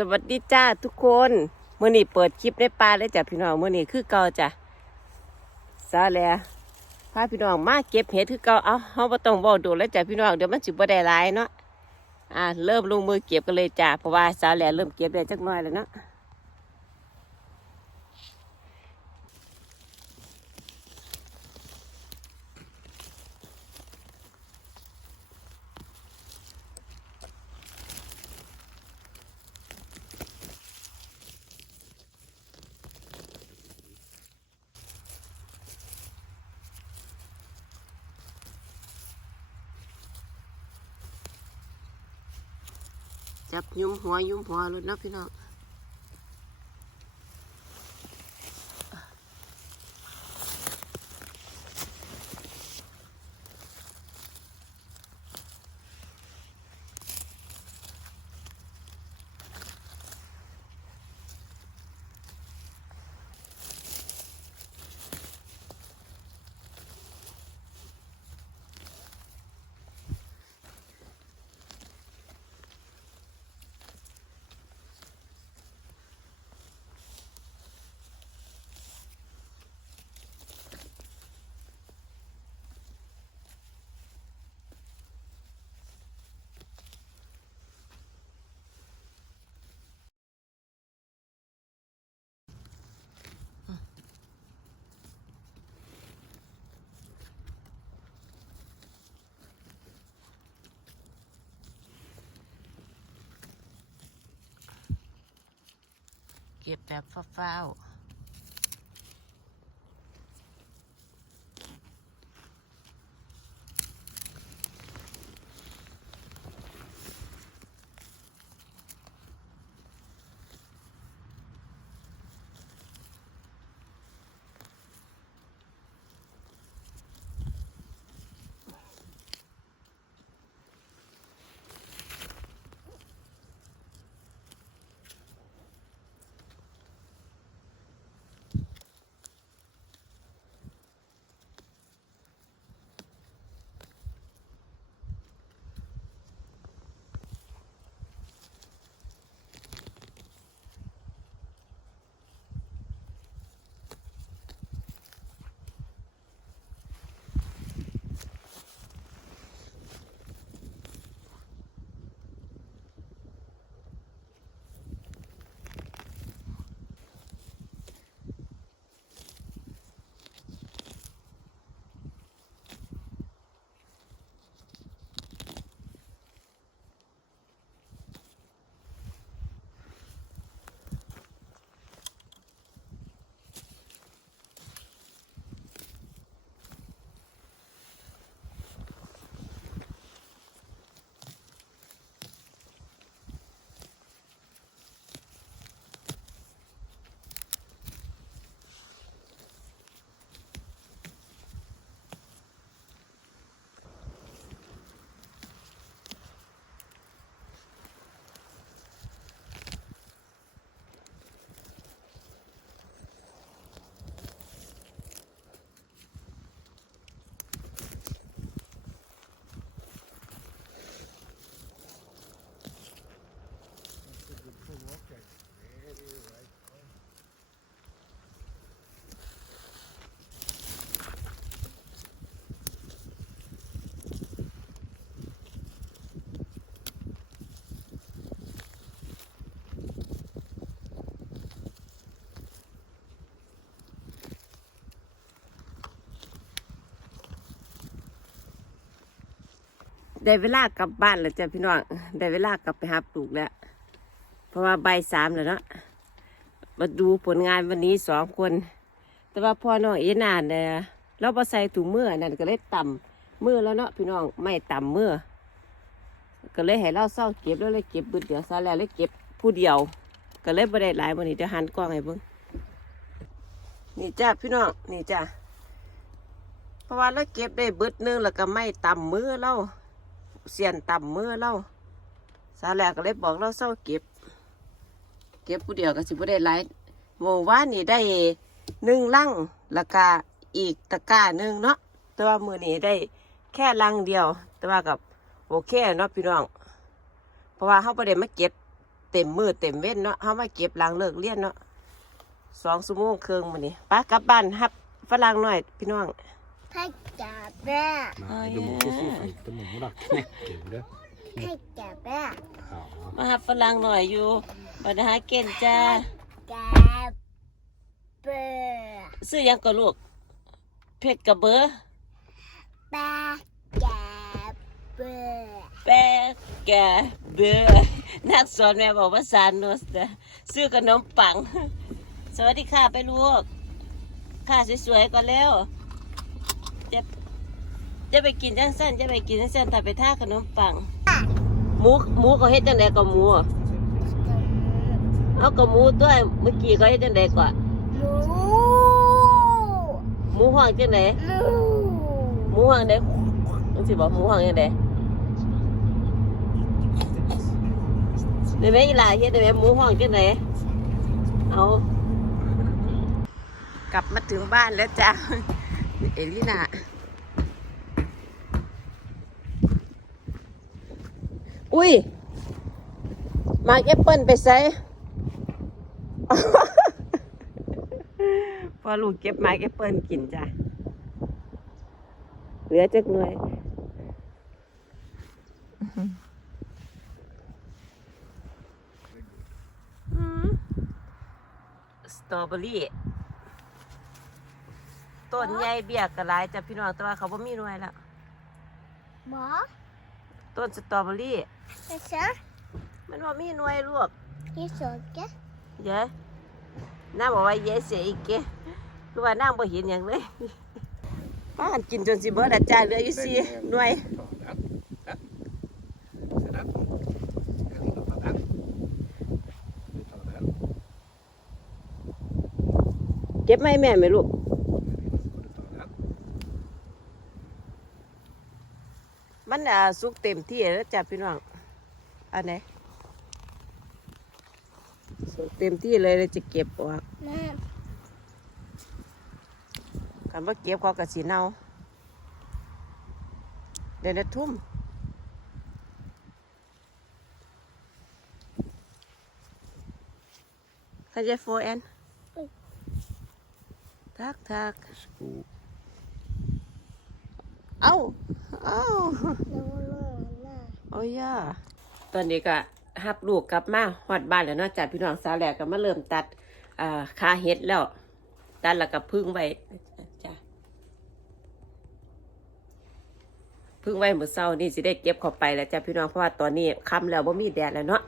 สวัสดีจ้าทุกคนเมื่อนี้เปิดคลิปได้ปลาเลยจ้ะพี่น้องเมื่อนี้คือเก่าจ้ะซาแล้วพาพี่น้องมาเก็บเห็ดคือเก่าเอาเฮาบ่ต้องเว้าโดนแล้วจ้ะพี่น้องเดี๋ยวมันสิบ่ได้หลายเนาะอ่าเริ่มลงมือเก็บกันเลยจ้ะเพราะว่าซาแหล่เริ่มเก็บได้จักหน่อยแล้วเนาะ จับยุมหัวยุมหัวรถเนะพี่น้อง เก็บแบบฟ้าวๆ ได้เวลากลับบ้านแล้วจ้ะพี่น้องได้เวลากลับไปหาปลูกแล้ว เพราะว่าใบสามแล้วเนาะมาดูผลงานวันนี้สองคน แต่ว่าพ่อน้องเอ็นานเนี่ยเราพอใส่ถุงมือนั่นก็เลยต่ำมือแล้วเนาะพี่น้องไม่ต่ำมือก็เลยให้เราเศร้าเก็บแล้วเลยเก็บบุดเดียวซะแล้วเลยเก็บผู้เดียว ก็เลยบ่ได้หลายวันนี้เดี๋ยวหันกล้องให้เบิ่งนี่จ้าพี่น้องนี่จ้าเพราะว่าเราเก็บได้เบิดหนึงแล้วก็ไม่ต่ำมือเรา เสียนต่ำมือเราสาแหลกก็เลยบอกเราเศร้าเก็บ เก็บผู้เดียวก็สิบ่ได้หลายโมว่านี่ได้หนึ่งลังแล้วก็อีกตะกร้าหนึ่งเนาะแต่ว่ามือนี้ได้แค่ลังเดียว แต่ว่ากับโอเคเนาะพี่น้อง เพราะว่าเขาประเด็นมาเก็บเต็มมือเต็มเว้นเนาะเฮามาเก็บลังเลิกเรียนเนาะสองชั่วโมงครึ่องมือนี้ป้ากลับบ้านรับฝรั่งหน่อยพี่น้อง Pekka Nej, du måste sopa inte några knäcker du. Pekka Ja. มารับฝรั่งหน่อยอยู่บัดหาเก่นจ้า Pekka ซื้อหยังก็ลูก เพชรกระเบอ Pekka แปะแกะเบอนักสอนแม่บอกว่าสานโนสเด้อซื้อขนมปัง สวัสดีค่ะไปลูก ค่ะสวยๆก่อนแล้ว จะจะไปกินจังสั้นจะไปกินจังสั้นถ้าไปท่าขนมปังหมูหมูก็เฮ็ดจังไดกับหมูอะเอากับหมูตัวเมื่อกี้ก็เฮ็ดจังไดก่อน Mu หมูห้องจังได Mu หมูห้องไดจังสิบอกหมูห้องจังไดได้ไหมอีหลาเฮ็ดได้ไหมหมูห้องจังไดเอากลับมาถึงบ้านแล้วจ้า เอลิน่าอุ้ย มาแอปเปิลไปใส่พอลูกเก็บมาแอปเปิลกินจ้ะ เหลือจักหน่วยอืมสตรอเบอรี่ ต้นใหญ่เบี้ยกระไรจ้ะพี่น้องแต่ว่าเขาบ่มีหน่วยแล้ว Hva? ต้นสตรอเบอรี่ Jeg ser มันบ่มีหน่วยลูก Jeg så ikke เย้น้าบอกว่าเย้เสียอีกเกคือว่านั่งบ่เห็นอย่างเลยป้ากันกินจนสิเบิดอาจารย์เหลืออยู่สี่หน่วย Ta den. Den. Se den. Hämta på den. Vi tar den. เก็บไหมแม่ไหมลูก มันอ่าสุกเต็มที่แล้วจ้ะพี่น้องอันไหนสุกเต็มที่เลยเลยจะเก็บออก Men กันว่าเก็บเขากับสีเน่าเดี๋ยวจะทุ่มข้าจะโฟแอนทักทัก Sko. เอ้าเอ้า det var låne โอ้ยาตอนนี้ก็ฮับลูกกลับมาหอดบ้านแล้วเนาะจากพี่น้องสาวแหลกก็มาเริ่มตัดอ่าคาเฮ็ดแล้วตัดแล้วก็พึ่งไว้จ้ะพึ่งไว้เมื่อเช้านี่สิได้เก็บเข้าไปแล้วจ้ะพี่น้องเพราะว่าตอนนี้ค่ำแล้วบ่ามีแดดแล้วเนาะ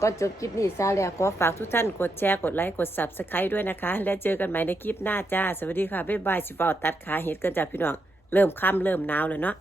ก่อนจบคลิปนี้ซาแหลกขอฝากทุกท่านกดแชร์กดไลค์กด subscribe ด้วยนะคะ แล้วเจอกันใหม่ในคลิปหน้าจ้า สวัสดีค่ะ บ๊ายบายสิบ่าตัดขาเฮ็ดกันจ้ะพี่น้อง เริ่มค่ำเริ่มหนาวเลยเนาะ